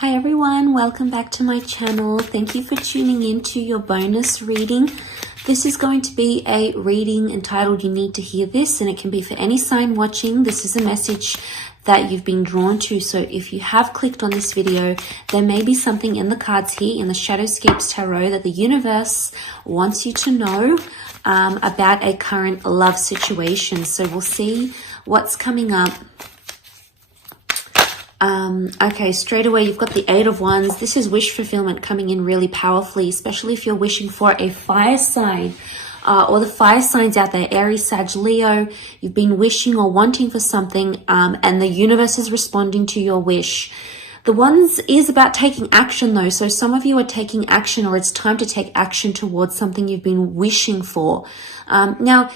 Hi everyone, welcome back to my channel. Thank you for tuning in to your bonus reading. This is going to be a reading entitled You Need to Hear This, and it can be for any sign watching. This is a message that you've been drawn to. So if you have clicked on this video, there may be something in the cards here in the Shadowscapes Tarot that the universe wants you to know about a current love situation. So we'll see what's coming up. Okay, straight away you've got the Eight of Wands. This is wish fulfillment coming in really powerfully, especially if you're wishing for a fire sign, or the fire signs out there, Aries, Sag, Leo. You've been wishing or wanting for something, and the universe is responding to your wish. The Wands is about taking action though, so some of you are taking action, or it's time to take action towards something you've been wishing for. Now,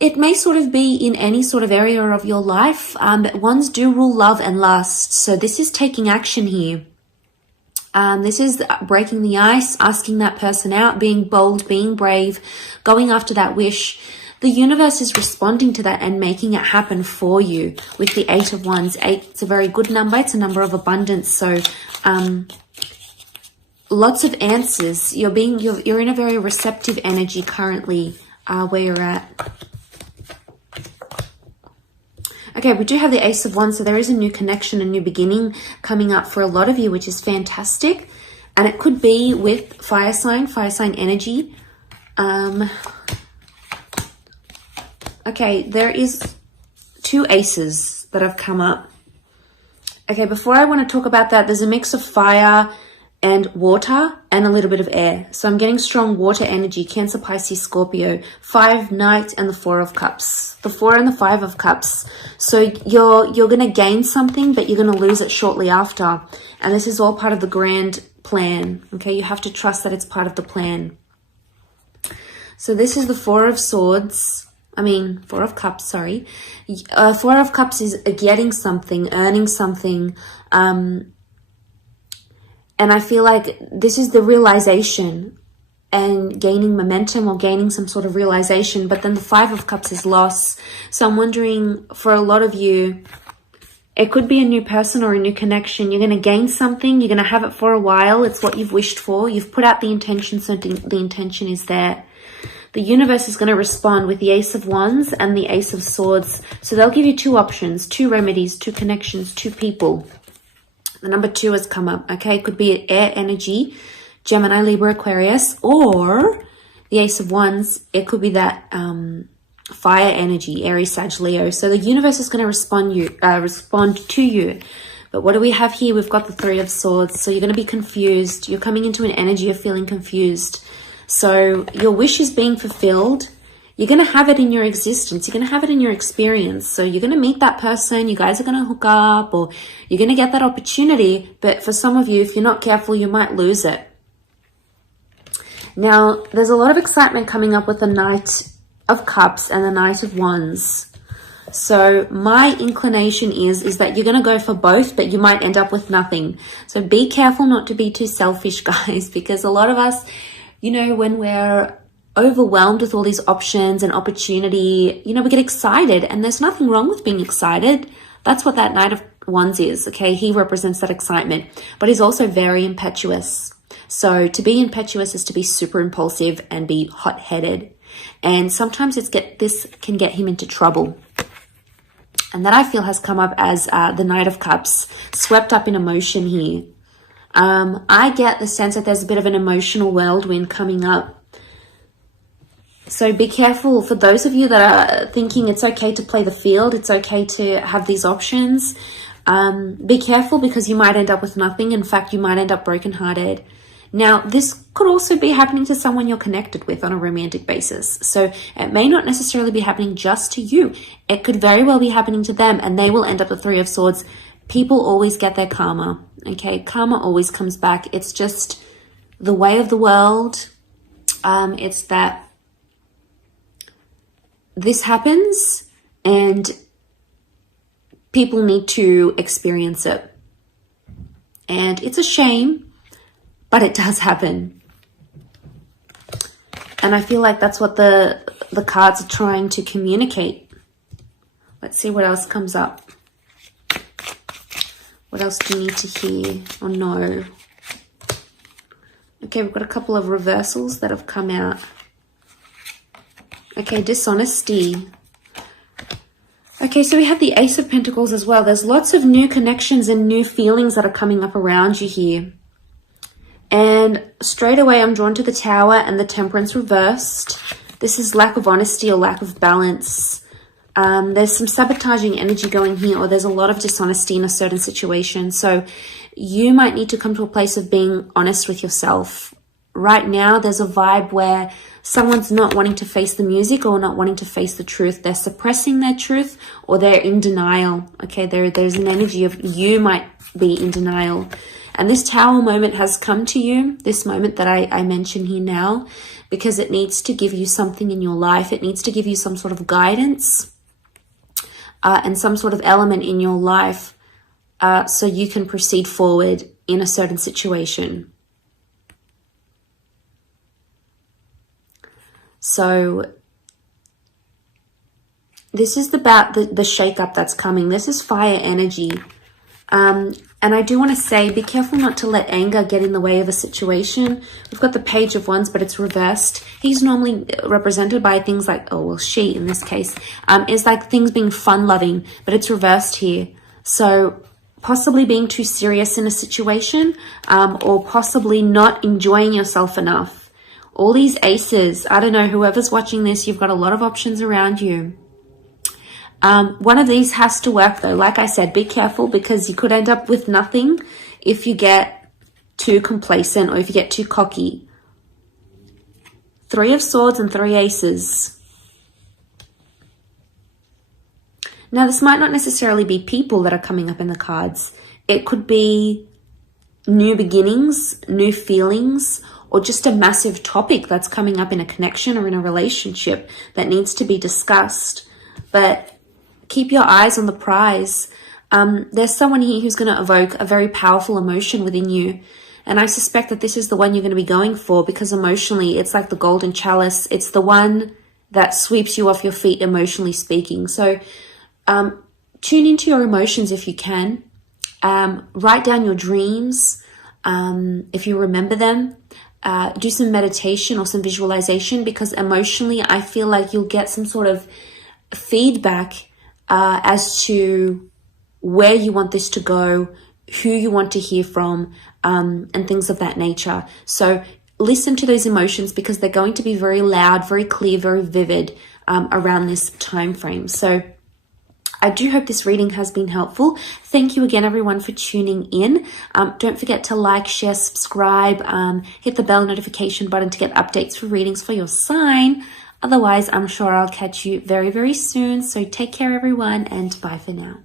it may sort of be in any sort of area of your life, but Wands do rule love and lust. So this is taking action here. This is breaking the ice, asking that person out, being bold, being brave, going after that wish. The universe is responding to that and making it happen for you with the Eight of Wands. Eight, it's a very good number. It's a number of abundance. So lots of answers. You're in a very receptive energy currently where you're at. Okay, we do have the Ace of Wands, so there is a new connection, a new beginning coming up for a lot of you, which is fantastic. And it could be with fire sign energy. Okay, there is two aces that have come up. Okay, before I want to talk about that, there's a mix of fire and water and a little bit of air. So I'm getting strong water energy, Cancer, Pisces, Scorpio, 5, Knight, and the 4 of Cups. The 4 and the 5 of Cups. So you're going to gain something, but you're going to lose it shortly after. And this is all part of the grand plan. Okay, you have to trust that it's part of the plan. So this is the 4 of Swords. 4 of Cups, sorry. 4 of Cups is getting something, earning something, and I feel like this is the realization and gaining momentum or gaining some sort of realization. But then the 5 of Cups is loss. So I'm wondering, for a lot of you, it could be a new person or a new connection. You're going to gain something. You're going to have it for a while. It's what you've wished for. You've put out the intention, so the intention is there. The universe is going to respond with the Ace of Wands and the Ace of Swords. So they'll give you two options, two remedies, two connections, two people. The number 2 has come up, okay? It could be air energy, Gemini, Libra, Aquarius, or the Ace of Wands. It could be that fire energy, Aries, Sag, Leo. So the universe is going to respond to you. But what do we have here? We've got the 3 of Swords. So you're going to be confused. You're coming into an energy of feeling confused. So your wish is being fulfilled. You're going to have it in your existence. You're going to have it in your experience. So you're going to meet that person. You guys are going to hook up, or you're going to get that opportunity. But for some of you, if you're not careful, you might lose it. Now, there's a lot of excitement coming up with the Knight of Cups and the Knight of Wands. So my inclination is that you're going to go for both, but you might end up with nothing. So be careful not to be too selfish, guys, because a lot of us, you know, when we're overwhelmed with all these options and opportunity, you know, we get excited, and there's nothing wrong with being excited. That's what that Knight of Wands is, okay? He represents that excitement, but he's also very impetuous. So to be impetuous is to be super impulsive and be hot-headed, and sometimes this can get him into trouble. And that I feel has come up as the Knight of Cups, swept up in emotion here. I get the sense that there's a bit of an emotional whirlwind coming up. So be careful for those of you that are thinking it's okay to play the field. It's okay to have these options. Be careful, because you might end up with nothing. In fact, you might end up brokenhearted. Now, this could also be happening to someone you're connected with on a romantic basis. So it may not necessarily be happening just to you. It could very well be happening to them, and they will end up with 3 of Swords. People always get their karma. Okay, karma always comes back. It's just the way of the world. It's that this happens and people need to experience it. And it's a shame, but it does happen. And I feel like that's what the cards are trying to communicate. Let's see what else comes up. What What else do you need to hear or know? Okay, we've got a couple of reversals that have come out. Okay, dishonesty. Okay, so we have the Ace of Pentacles as well. There's lots of new connections and new feelings that are coming up around you here. And straight away, I'm drawn to the Tower and the Temperance reversed. This is lack of honesty or lack of balance. There's some sabotaging energy going here, or there's a lot of dishonesty in a certain situation. So you might need to come to a place of being honest with yourself. Right now, there's a vibe where someone's not wanting to face the music or not wanting to face the truth. They're suppressing their truth, or they're in denial. Okay, there's an energy of you might be in denial. And this Tower moment has come to you, this moment that I mention here now, because it needs to give you something in your life. It needs to give you some sort of guidance and some sort of element in your life so you can proceed forward in a certain situation. So this is about the shake-up that's coming. This is fire energy. And I do want to say, be careful not to let anger get in the way of a situation. We've got the Page of Wands, but it's reversed. He's normally represented by things like, oh, well, she in this case, is like things being fun-loving, but it's reversed here. So possibly being too serious in a situation, or possibly not enjoying yourself enough. All these aces, I don't know, whoever's watching this, you've got a lot of options around you. One of these has to work though. Like I said, be careful, because you could end up with nothing if you get too complacent or if you get too cocky. 3 of Swords and 3 aces. Now, this might not necessarily be people that are coming up in the cards. It could be new beginnings, new feelings, or just a massive topic that's coming up in a connection or in a relationship that needs to be discussed. But keep your eyes on the prize. There's someone here who's going to evoke a very powerful emotion within you. And I suspect that this is the one you're going to be going for, because emotionally, it's like the golden chalice. It's the one that sweeps you off your feet, emotionally speaking. So tune into your emotions if you can. Write down your dreams if you remember them. Do some meditation or some visualization, because emotionally, I feel like you'll get some sort of feedback as to where you want this to go, who you want to hear from, and things of that nature. So listen to those emotions, because they're going to be very loud, very clear, very vivid around this time frame. So I do hope this reading has been helpful. Thank you again, everyone, for tuning in. Don't forget to like, share, subscribe, hit the bell notification button to get updates for readings for your sign. Otherwise, I'm sure I'll catch you very, very soon. So take care, everyone, and bye for now.